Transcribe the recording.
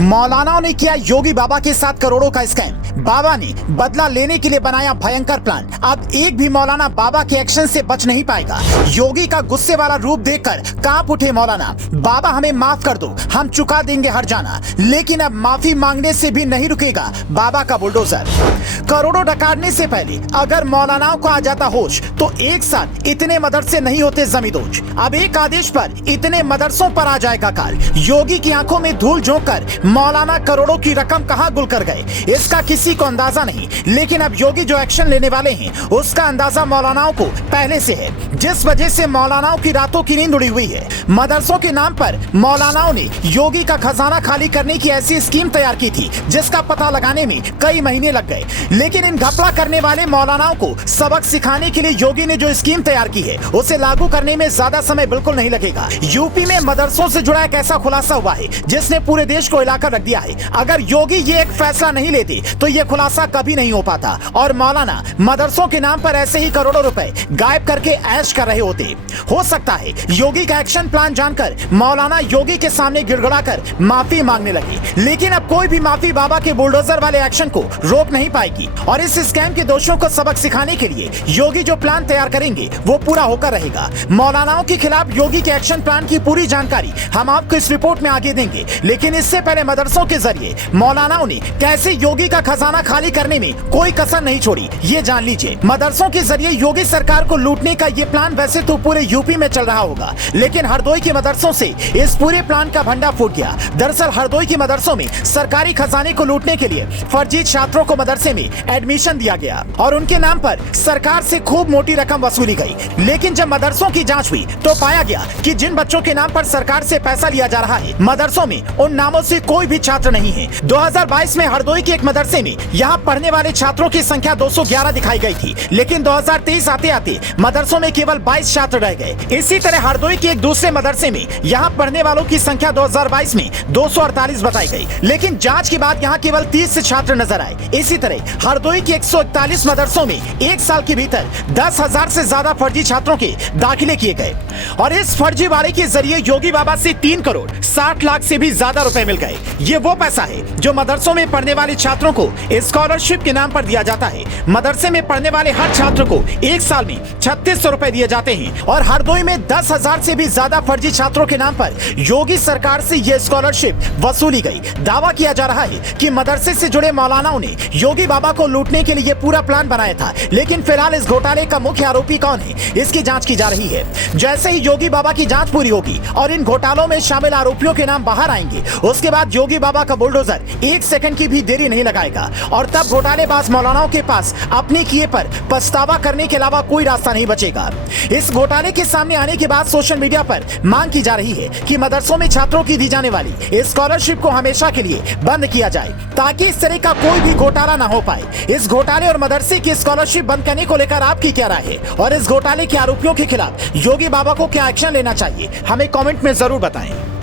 मौलानाओं ने किया योगी बाबा के साथ करोड़ों का स्कैम। बाबा ने बदला लेने के लिए बनाया भयंकर प्लान। अब एक भी मौलाना बाबा के एक्शन से बच नहीं पाएगा। योगी का गुस्से वाला रूप देखकर कांप उठे मौलाना। बाबा हमें माफ कर दो, हम चुका देंगे हर जाना। लेकिन अब माफी मांगने से भी नहीं रुकेगा बाबा का बुलडोजर। करोड़ों डकारने से पहले अगर मौलानाओं को आ जाता होश तो एक साथ इतने मदरसे नहीं होते जमींदोज। अब एक आदेश पर इतने मदरसों पर आ जाएगा काल। योगी की आंखों में धूल झोंक कर मौलाना करोड़ों की रकम कहां गुल कर गए, इसका किसी को अंदाजा नहीं। लेकिन अब योगी जो एक्शन लेने वाले हैं उसका अंदाजा मौलानाओं को पहले से है, जिस वजह से मौलानाओं की रातों की नींद उड़ी हुई है। मदरसों के नाम पर मौलानाओं ने योगी का खजाना खाली करने की ऐसी स्कीम तैयार की थी जिसका पता लगाने में कई महीने लग गए। लेकिन इन घपला करने वाले मौलानाओं को सबक सिखाने के लिए योगी ने जो स्कीम तैयार की है उसे लागू करने में ज्यादा समय बिल्कुल नहीं लगेगा। यूपी में मदरसों से जुड़ा एक ऐसा खुलासा हुआ है जिसने पूरे देश को हिलाकर रख दिया है। अगर योगी ये एक फैसला नहीं लेते तो ये खुलासा कभी नहीं हो पाता और मौलाना मदरसों के नाम पर ऐसे ही करोड़ों रुपए गायब करके ऐश कर रहे होते। हो सकता है योगी का एक्शन प्लान जानकर मौलाना योगी के सामने गिड़गिड़ाकर माफी मांगने लगे। लेकिन अब कोई भी माफी बाबा के बुलडोजर वाले एक्शन को रोक नहीं पाएगी और इस स्कैम के दोषियों को सबक सिखाने के लिए योगी जो प्लान तैयार करेंगे वो पूरा होकर रहेगा। मौलानाओं के खिलाफ योगी के एक्शन प्लान की पूरी जानकारी हम आपको इस रिपोर्ट में आगे देंगे। लेकिन इससे पहले मदरसों के जरिए मौलानाओं ने कैसे योगी का खजाना खाली करने में कोई कसर नहीं छोड़ी ये जान लीजिए। मदरसों के जरिए योगी सरकार को लूटने का ये प्लान वैसे तो पूरे यूपी में चल रहा होगा, लेकिन हरदोई के मदरसों से इस पूरे प्लान का भंडा फूट गया। दरअसल हरदोई के मदरसों में सरकारी खजाने को लूटने के लिए फर्जी छात्रों को मदरसे में एडमिशन दिया गया और उनके नाम पर सरकार से खूब मोटी रकम वसूली गई। लेकिन जब मदरसों की जांच हुई तो पाया गया कि जिन बच्चों के नाम पर सरकार से पैसा लिया जा रहा है मदरसों में उन नामों से कोई भी छात्र नहीं है। 2022 में हरदोई के एक मदरसे में यहाँ पढ़ने वाले छात्रों की संख्या 211 दिखाई गई थी, लेकिन 2023 आते आते मदरसों में केवल 22 छात्र रह गए। इसी तरह हरदोई के एक दूसरे मदरसे में यहाँ पढ़ने वालों की संख्या 2022 में 248 बताई गई, लेकिन जांच के बाद यहाँ केवल 30 छात्र नजर आए। इसी तरह हरदोई के 141 मदरसों में एक साल के भीतर 10,000 से ज्यादा फर्जी छात्रों के दाखिले किए गए और इस फर्जीवाड़े के जरिए योगी बाबा से 3 करोड़ 60 लाख से भी ज्यादा रुपए मिल गए। ये वो पैसा है जो मदरसों में पढ़ने वाले छात्रों को स्कॉलरशिप के नाम पर दिया जाता है। मदरसे में पढ़ने वाले हर छात्र को एक साल में 3600 रुपए दिए जाते हैं और हरदोई में 10,000 से भी ज्यादा फर्जी छात्रों के नाम पर योगी सरकार से ये स्कॉलरशिप वसूली गई। दावा किया जा रहा है कि मदरसे से जुड़े मौलानाओं ने योगी बाबा को लूटने के लिए पूरा प्लान बनाया था। लेकिन फिलहाल इस घोटाले का मुख्य आरोपी कौन है इसकी जांच की जा रही है। जैसे ही योगी बाबा की जांच पूरी होगी और इन घोटालों में शामिल आरोपियों के नाम बाहर आएंगे उसके बाद योगी बाबा का बुलडोजर एक सेकंड की भी देरी नहीं लगाएगा और तब घोटालेबाज मौलानाओं के पास अपने किए पर पछतावा करने के अलावा कोई रास्ता नहीं बचेगा। इस घोटाले के सामने आने के बाद सोशल मीडिया पर मांग की जा रही है कि मदरसों में छात्रों की दी जाने वाली स्कॉलरशिप को हमेशा के लिए बंद किया जाए ताकि इस तरह का कोई भी घोटाला न हो पाए। इस घोटाले और मदरसे की स्कॉलरशिप बंद करने को लेकर आपकी क्या राय है और इस घोटाले के आरोपियों के खिलाफ योगी बाबा को क्या एक्शन लेना चाहिए हमें कमेंट में जरूर बताएं।